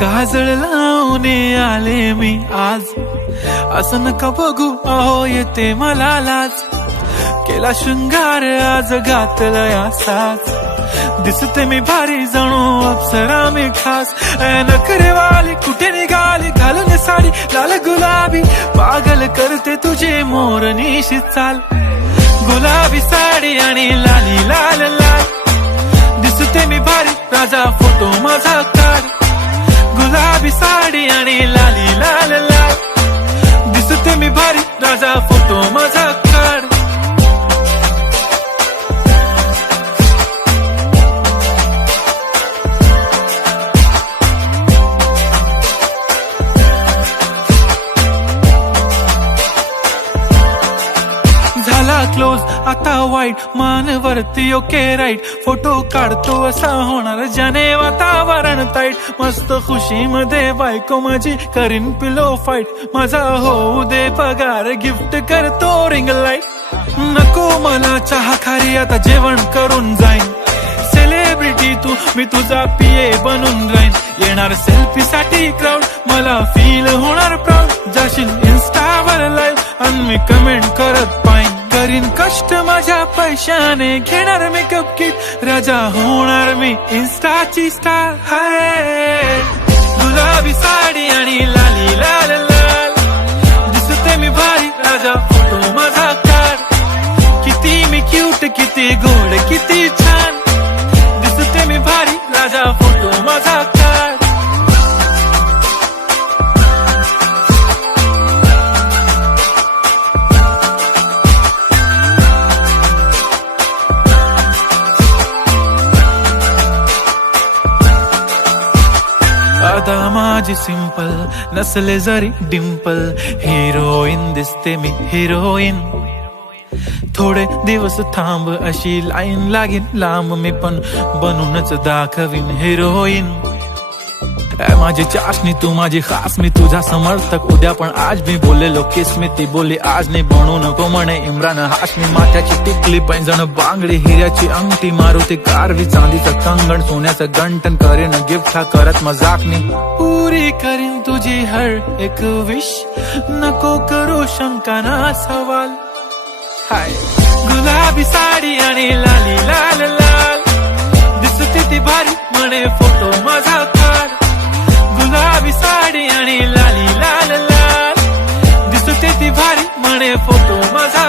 काजळ लावून आले मी आज, असं नका बघू अहो येते मला लाज. केला शृंगार आज घातलाय असाच, दिसते मी भारी जणू अप्सरा मी खास. नखरेवाली कुठे निघाली घालून साडी लाल गुलाबी, पागल करते तुझे मोरनीशी चाल. गुलाबी साडी आणि लाली लाल लाल, दिसते मी भारी राजा फोटो माझा काढ. गुलाबी साडी आणि लाली लाल लाल, दिसते मी भारी राजा फोटो माझा काढ. झाला क्लोज आता वाईट, मान वरती ओके राईट. फोटो काढतो असा होणार ज्याने वातावरण ताईट. मस्त खुशी मध्ये बायको माझी करीन पिलो फाईट. माझा होऊ दे पगार गिफ्ट करतो रिंग लाईट. नको मला चहा खारी आता जेवण करून जाईन. सेलिब्रिटी तू मी तुझा पिये बनून राहीन. येणार सेल्फी साठी क्राऊड मला फील होणार प्राऊड. जाशील इन्स्टावर लाईव्ह आणि मी कमेंट करत पाईन. करीन कष्ट माझ्या पैशाने घेणार मेकअप किट. राजा होणार मी इन्स्टाची स्टार. हाय गुलाबी साडी आणि लाली लाल लाल, दिसते मी भारी राजा फोटो माझा काढ. किती मी क्यूट किती गोड किती छान, दिसते मी भारी राजा फोटो माझा काढ. आता माझी सिंपल नसले जरी डिंपल, हिरोईन दिसते मी हिरोईन. थोडे दिवस थांब अशी लाईन लागेल लांब, मी पण बनूनच दाखवीन हिरोईन. माझी चाशनी तू माझी खास, मी तुझा समर्थक उद्या पण आज. मी बोललेलो किस मी ती बोलली आज नाही. बनू नको म्हणे इम्रान हाशमी. माथ्याची टिकली पैंजण बांगडी हिऱ्याची अंगठी, मारुती कारवी चांदीचं कंगण सोन्याचं गंटन. करेन गिफ्ट हा करत मजाकनी, पुरी करीन तुझी हर एक विश. नको करू शंका ना सवाल. हाय गुलाबी साडी आणि लाली लाल लाल, दिसते ती भारी म्हणे फोटो माझा काढ. गुलाबी साडी आणि लाली लाल लाल, दिसते ती भारी म्हणे फोटो माझा.